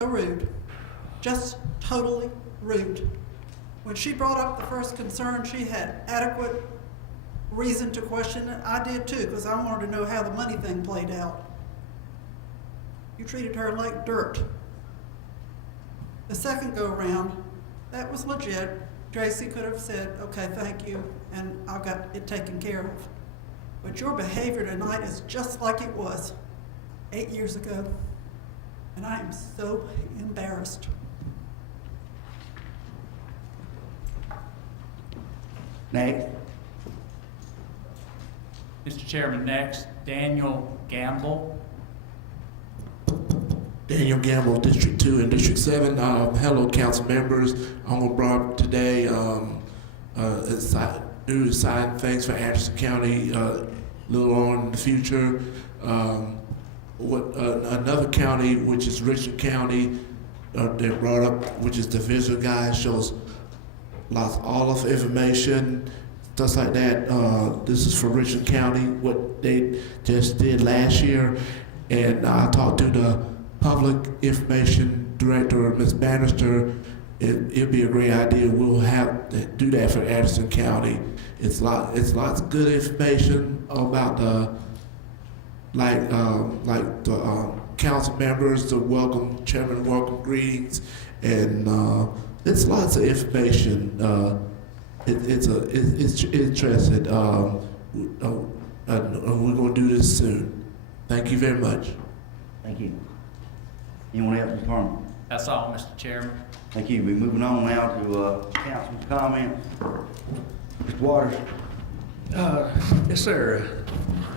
So rude, just totally rude. When she brought up the first concern, she had adequate reason to question it. I did too, because I wanted to know how the money thing played out. You treated her like dirt. The second go around, that was legit. Tracy could have said, okay, thank you, and I got it taken care of. But your behavior tonight is just like it was 8 years ago. And I am so embarrassed. Next. Mr. Chairman, next, Daniel Gamble. Daniel Gamble, District 2 and District 7. Hello, council members. I'm going to bring up today new exciting things for Anderson County a little on in the future. Another county, which is Richland County, they brought up, which is the visual guide, shows all of information, stuff like that. This is for Richland County, what they just did last year. And I talked to the Public Information Director, Ms. Bannister. It'd be a great idea. We'll have to do that for Anderson County. It's lots of good information about the council members, the welcome, chairman welcome greetings, and it's lots of information. It's interesting. We're going to do this soon. Thank you very much. Thank you. Anyone else, Mr. Harmon? That's all, Mr. Chairman. Thank you. We're moving on now to council's comments. Mr. Waters. Yes, sir.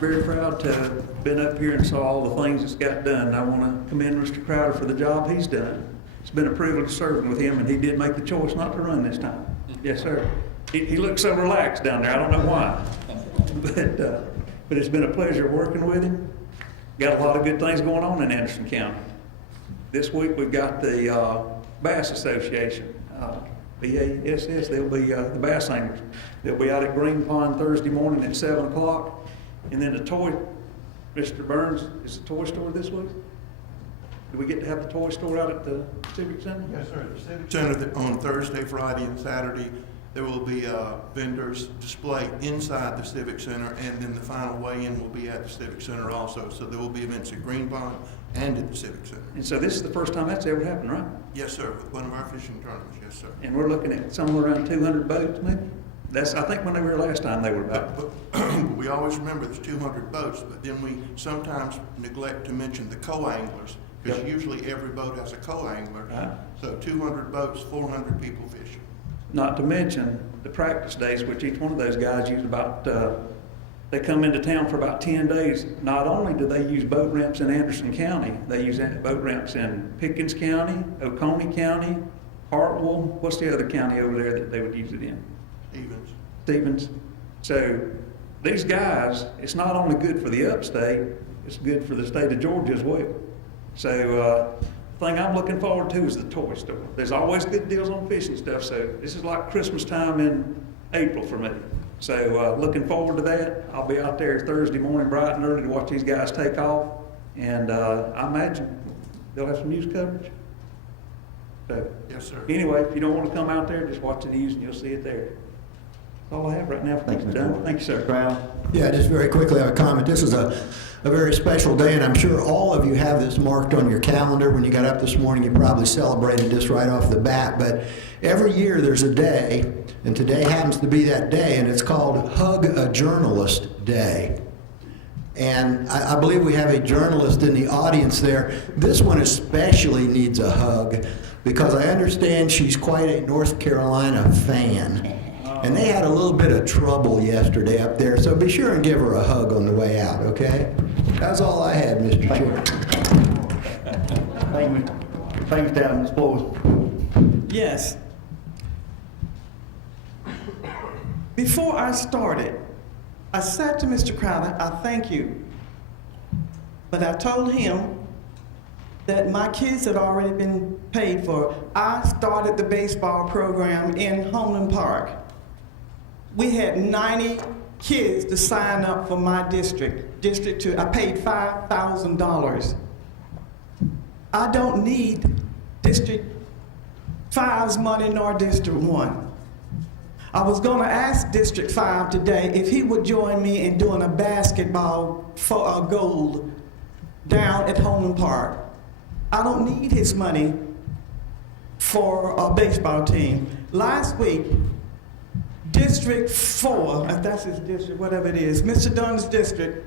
Very proud to have been up here and saw all the things that's got done. I want to commend Mr. Crowder for the job he's done. It's been a privilege serving with him, and he did make the choice not to run this time. Yes, sir. He looks so relaxed down there. I don't know why. But it's been a pleasure working with him. Got a lot of good things going on in Anderson County. This week we've got the Bass Association. BASS, they'll be the bass anglers. They'll be out at Green Pond Thursday morning at 7 o'clock. And then Mr. Burns, is the toy store this week? Do we get to have the toy store out at the Civic Center? Yes, sir. The Civic Center on Thursday, Friday, and Saturday, there will be vendors display inside the Civic Center, and then the final weigh-in will be at the Civic Center also. So there will be events at Green Pond and at the Civic Center. And so this is the first time that's ever happened, right? Yes, sir, with one of our fishing tournaments, yes, sir. And we're looking at somewhere around 200 boats, maybe? I think when they were here last time, they were about. But we always remember there's 200 boats, but then we sometimes neglect to mention the co-anglers, because Yep. usually every boat has a co-angler. Right. So 200 boats, 400 people fishing. Not to mention the practice days, which each one of those guys use about, they come into town for about 10 days. Not only do they use boat ramps in Anderson County, they use boat ramps in Pickens County, Oconee County, Hartwell. What's the other county over there that they would use it in? Stevens. So these guys, it's not only good for the upstate, it's good for the state of Georgia as well. So the thing I'm looking forward to is the toy store. There's always good deals on fishing stuff, so this is like Christmas time in April for me. So looking forward to that. I'll be out there Thursday morning bright and early to watch these guys take off, and I imagine they'll have some news coverage. So Yes, sir. anyway, if you don't want to come out there, just watch the news and you'll see it there. That's all I have right now. Thanks, Mr. Done. Waters. Thank you, sir. Crowder. Yeah, just very quickly, I have a comment. This is a very special day, and I'm sure all of you have this marked on your calendar. When you got up this morning, you probably celebrated this right off the bat, but every year there's a day, and today happens to be that day, and it's called Hug a Journalist Day. And I believe we have a journalist in the audience there. This one especially needs a hug, because I understand she's quite a North Carolina fan. And they had a little bit of trouble yesterday up there, so be sure and give her a hug on the way out, okay? That's all I had, Mr. Chair. Thank you, Mr. Allen. Ms. Flores. Yes. Before I started, I said to Mr. Crowder, I thank you. But I told him that my kids had already been paid for. I started the baseball program in Homeland Park. We had 90 kids to sign up for my district. District 2, I paid $5,000. I don't need District 5's money nor District 1. I was gonna ask District 5 today if he would join me in doing a basketball for a goal down at Holman Park. I don't need his money for a baseball team. Last week, District 4, if that's his district, whatever it is, Mr. Dunn's district,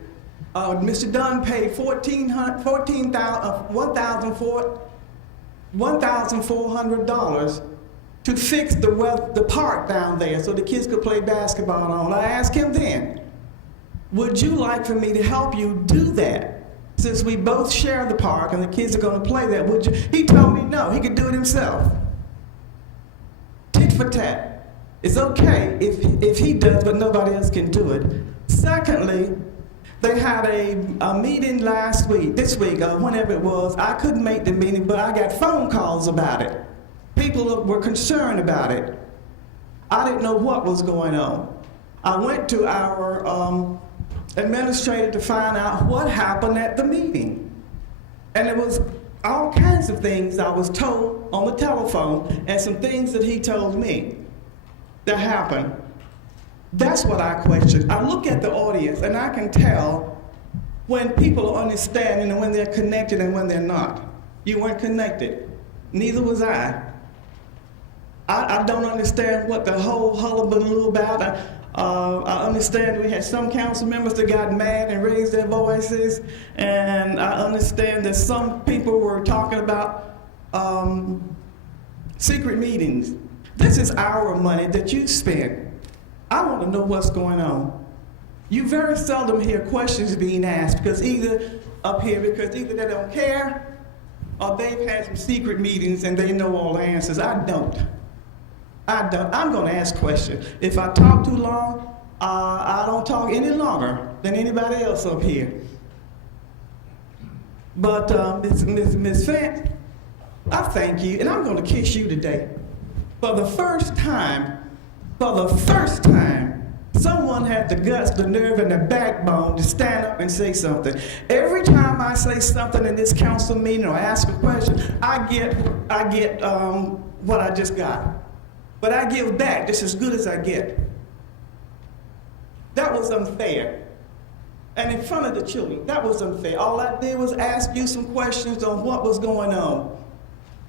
Mr. Dunn paid $1,400 to fix the park down there so the kids could play basketball on. I asked him then, would you like for me to help you do that? Since we both share the park and the kids are gonna play that, would you? He told me no, he could do it himself. Tit for tat. It's okay if he does, but nobody else can do it. Secondly, they had a meeting this week, whenever it was. I couldn't make the meeting, but I got phone calls about it. People were concerned about it. I didn't know what was going on. I went to our administrator to find out what happened at the meeting. And it was all kinds of things I was told on the telephone and some things that he told me that happened. That's what I question. I look at the audience and I can tell when people are understanding and when they're connected and when they're not. You weren't connected. Neither was I. I don't understand what the whole hullabaloo about. I understand we had some council members that got mad and raised their voices, and I understand that some people were talking about secret meetings. This is our money that you spent. I want to know what's going on. You very seldom hear questions being asked because either they don't care or they've had some secret meetings and they know all the answers. I don't. I'm going to ask questions. If I talk too long, I don't talk any longer than anybody else up here. But Ms. Fent, I thank you, and I'm going to kiss you today. For the first time, someone had the guts, the nerve, and the backbone to stand up and say something. Every time I say something in this council meeting or ask a question, I get what I just got. But I give back just as good as I get. That was unfair. And in front of the children, that was unfair. All I did was ask you some questions on what was going on.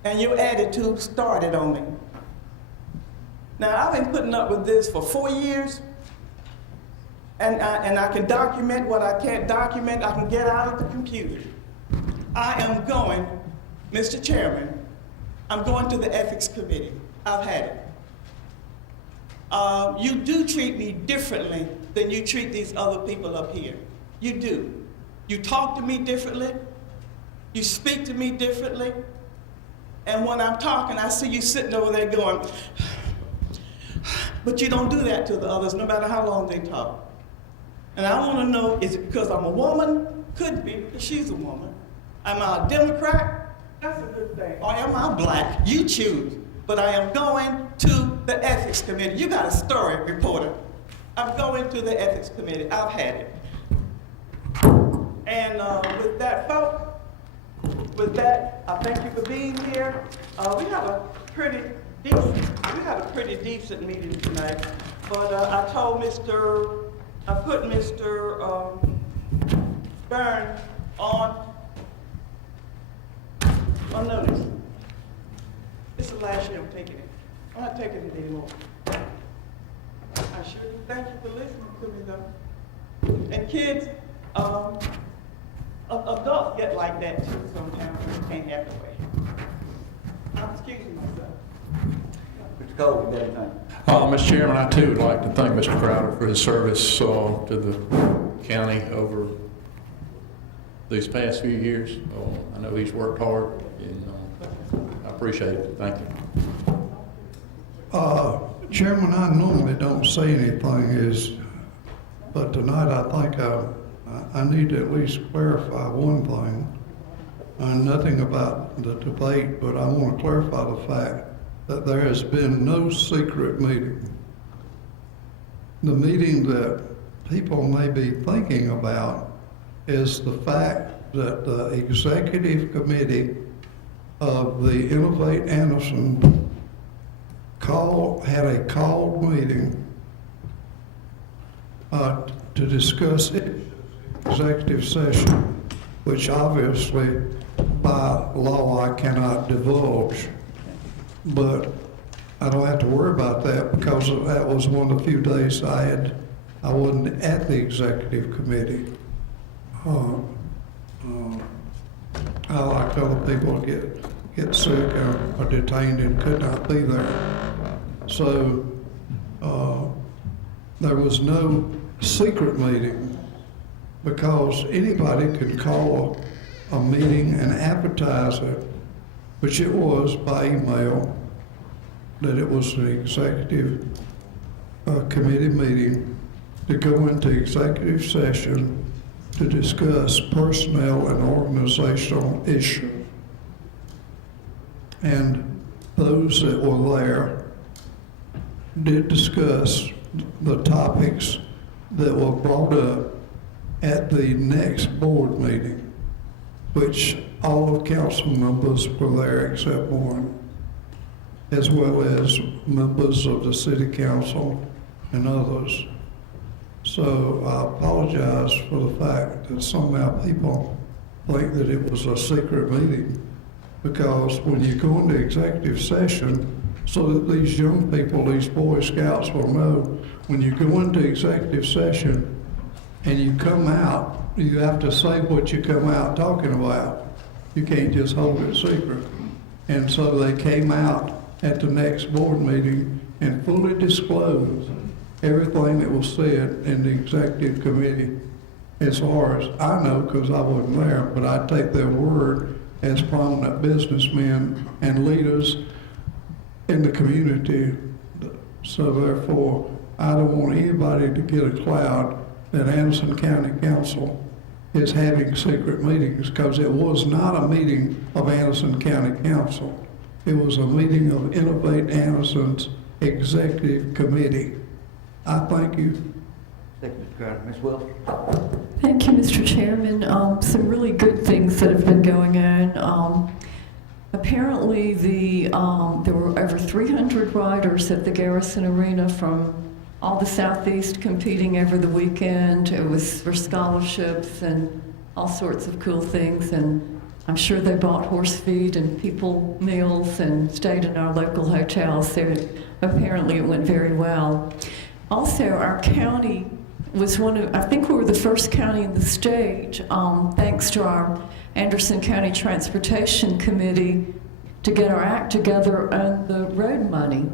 And your attitude started on me. Now, I've been putting up with this for 4 years. And I can document what I can't document. I can get out of the computer. I am going, Mr. Chairman, I'm going to the Ethics Committee. I've had it. You do treat me differently than you treat these other people up here. You do. You talk to me differently. You speak to me differently. And when I'm talking, I see you sitting over there going, but you don't do that to the others, no matter how long they talk. And I want to know, is it because I'm a woman? Could be, because she's a woman. Am I a Democrat? That's a good thing. Or am I black? You choose. But I am going to the Ethics Committee. You got a story, reporter. I'm going to the Ethics Committee. I've had it. And with that, folks, I thank you for being here. We had a pretty decent meeting tonight. But I put Mr. Byrne on notice. This is the last year I'm taking it. I'm not taking it anymore. I sure do thank you for listening to me, though. And kids, adults get like that too sometimes. They can't have their way. I'm excusing myself. Mr. Cole, you got anything? Mr. Chairman, I too would like to thank Mr. Crowder for his service to the county over these past few years. I know he's worked hard, and I appreciate it. Thank you. Chairman, I normally don't say anything, but tonight I think I need to at least clarify one thing. Nothing about the debate, but I want to clarify the fact that there has been no secret meeting. The meeting that people may be thinking about is the fact that the executive committee of the Innovate Anderson had a called meeting to discuss executive session, which obviously by law I cannot divulge. But I don't have to worry about that because that was one of the few days I wasn't at the executive committee. I like other people to get sick or detained and could not be there. So there was no secret meeting because anybody could call a meeting and advertise it, which it was by email, that it was the executive committee meeting to go into executive session to discuss personnel and organizational issues. And those that were there did discuss the topics that were brought up at the next board meeting, which all of council members were there except one, as well as members of the city council and others. So I apologize for the fact that somehow people think that it was a secret meeting, because when you go into executive session, so that these young people, these Boy Scouts will know, when you go into executive session and you come out, you have to say what you come out talking about. You can't just hold it secret. And so they came out at the next board meeting and fully disclosed everything that was said in the executive committee, as far as I know, because I wasn't there, but I take their word as prominent businessmen and leaders in the community. So therefore, I don't want anybody to get a cloud that Anderson County Council is having secret meetings, because it was not a meeting of Anderson County Council. It was a meeting of Innovate Anderson's executive committee. I thank you. Thank you, Mr. Crowder. Ms. Wells? Thank you, Mr. Chairman. Some really good things that have been going on. Apparently, there were over 300 riders at the Garrison Arena from all the Southeast competing over the weekend. It was for scholarships and all sorts of cool things. And I'm sure they bought horse feed and people meals and stayed in our local hotels. So apparently it went very well. Also, our county was I think we were the first county in the state, thanks to our Anderson County Transportation Committee, to get our act together on the road money.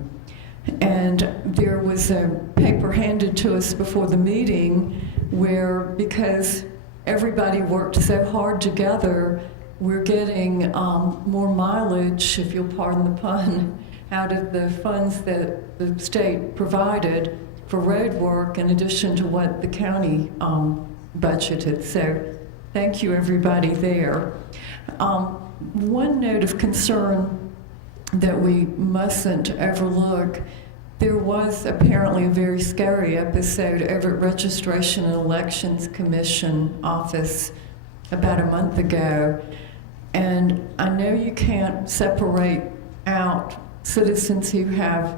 And there was a paper handed to us before the meeting where, because everybody worked so hard together, we're getting more mileage, if you'll pardon the pun, out of the funds that the state provided for road work in addition to what the county budgeted. So thank you, everybody there. One note of concern that we mustn't overlook: there was apparently a very scary episode over at Registration and Elections Commission office about a month ago. And I know you can't separate out citizens who have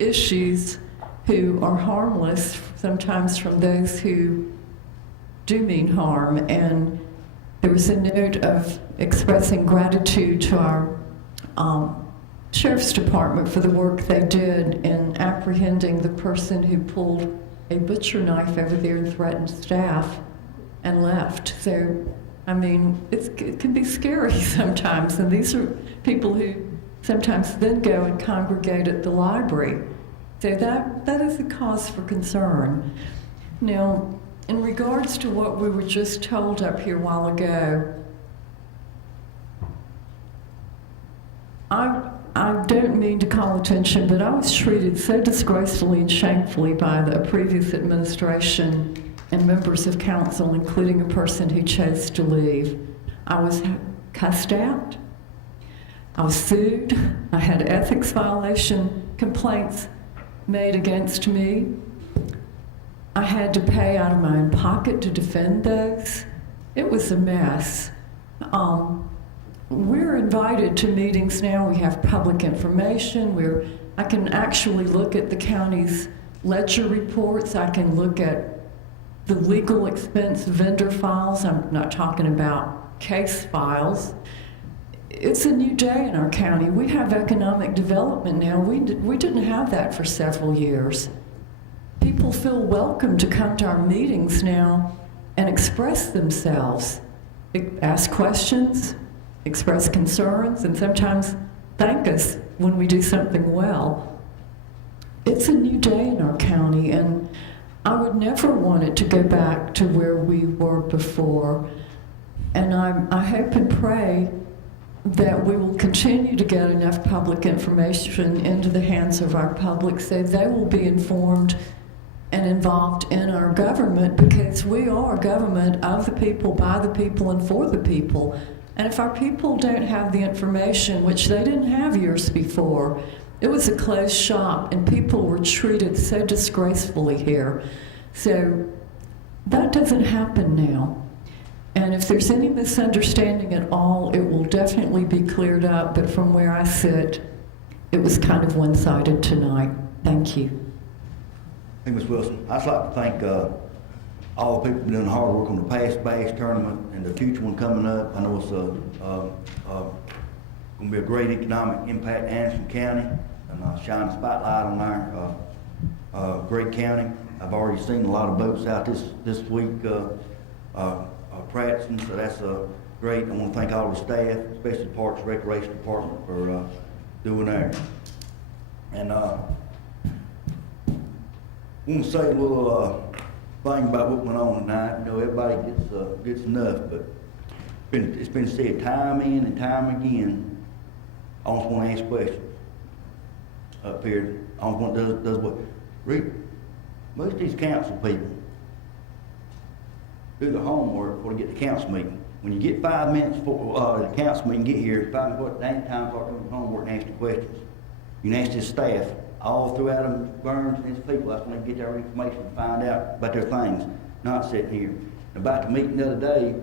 issues who are harmless sometimes from those who do mean harm. And there was a note of expressing gratitude to our Sheriff's Department for the work they did in apprehending the person who pulled a butcher knife over there and threatened staff and left. So, I mean, it can be scary sometimes, and these are people who sometimes then go and congregate at the library. So that is a cause for concern. Now, in regards to what we were just told up here a while ago, I don't mean to call attention, but I was treated so disgracefully and shamefully by the previous administration and members of council, including a person who chose to leave. I was cussed out. I was sued. I had ethics violation complaints made against me. I had to pay out of my own pocket to defend those. It was a mess. we're invited to meetings now. We have public information. I can actually look at the county's ledger reports. I can look at the legal expense vendor files. I'm not talking about case files. It's a new day in our county. We have economic development now. We didn't have that for several years. People feel welcome to come to our meetings now and express themselves, ask questions, express concerns, and sometimes thank us when we do something well. It's a new day in our county, and I would never want it to go back to where we were before. And I hope and pray that we will continue to get enough public information into the hands of our public so they will be informed and involved in our government, because we are government of the people, by the people, and for the people. And if our people don't have the information, which they didn't have years before, it was a closed shop and people were treated so disgracefully here. So that doesn't happen now. And if there's any misunderstanding at all, it will definitely be cleared up. But from where I sit, it was kind of one-sided tonight. Thank you. Hey, Ms. Wilson, I'd like to thank all the people doing hard work on the past bass tournament and the future one coming up. I know it's going to be a great economic impact in Anderson County, and shine a spotlight on our great county. I've already seen a lot of boats out this week practicing, so that's great. I want to thank all the staff, especially the Parks and Recreation Department, for doing that. And I want to say a little thing about what went on tonight. You know, everybody gets enough, but it's been said time in and time again. I almost want to ask questions up here. I almost want does what? Most of these council people do the homework before they get to council meeting. When you get 5 minutes before the council meeting, get here, 5 minutes before the time to start doing the homework and ask the questions. You can ask his staff all throughout them, Burns and his people. That's when they get their information and find out about their things, not sitting here. About the meeting the other day,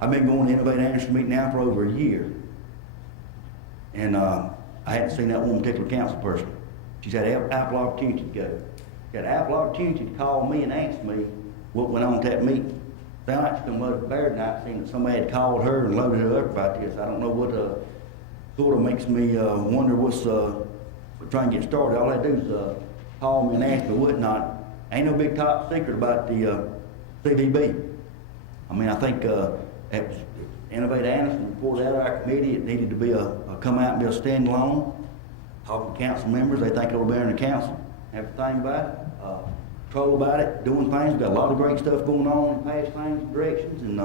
I've been going to Innovate Anderson meeting now for over a year. And I hadn't seen that one particular council person. She's had ample opportunity to go. She had ample opportunity to call me and ask me what went on at that meeting. Sound like she come loaded the bear tonight, seeing that somebody had called her and loaded her up about this. I don't know what sort of makes me wonder what's trying to get started. All they do is call me and ask me whatnot. Ain't no big top secret about the CVB. I mean, I think Innovate Anderson reported out of our committee. It needed to be come out and be a standalone. Talking to council members, they think it'll be in the council. Have to think about it, control about it, doing things. We've got a lot of great stuff going on in past things, directions, and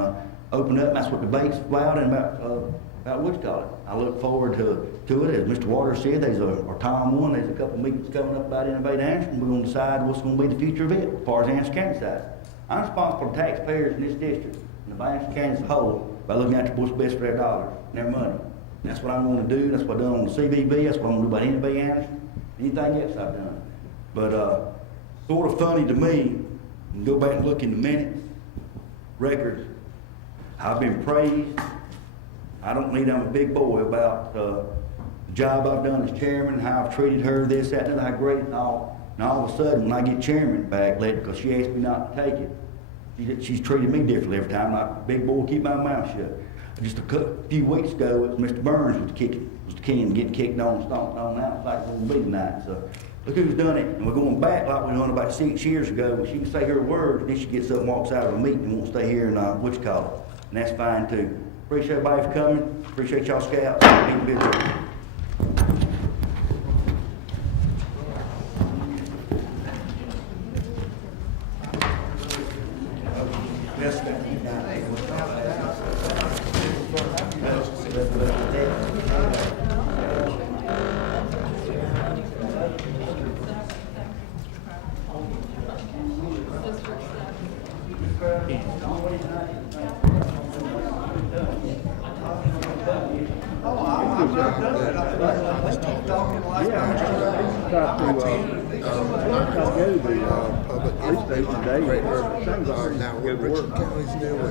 open up. And that's what debate's about, and about what you call it. I look forward to it. As Mr. Waters said, there's or Tom won. There's a couple of meetings coming up about Innovate Anderson. We're going to decide what's going to be the future of it as far as Anderson County side. I'm responsible for taxpayers in this district and the Anderson County as a whole by looking at what's best for their dollars and their money. And that's what I'm going to do. That's what I've done on the CVB. That's what I'm going to do about Innovate Anderson. Anything else I've done. But sort of funny to me, and go back and look in the minutes, records, I've been praised. I don't need, I'm a big boy about the job I've done as chairman, how I've treated her, this, that, and how great and all. And all of a sudden, when I get chairman back later, because she asked me not to take it, she's treated me differently every time. I'm a big boy, keep my mouth shut. Just a few weeks ago, it was Mr. Burns was the king, getting kicked on, stomped on out like it will be tonight. So look who's done it. And we're going back like we done about 6 years ago. When she can say her words, and then she gets up and walks out of a meeting and won't stay here and what you call it. And that's fine too. Appreciate everybody for coming. Appreciate y'all scouts. Now, what Richard County's doing,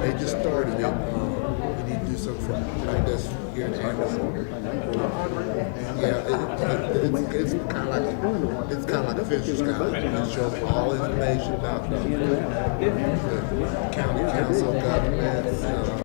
they just started it. We need to do do something like this here in Anderson. Yeah, it's kind of like a visitor's guide. It shows all information about the county council, government,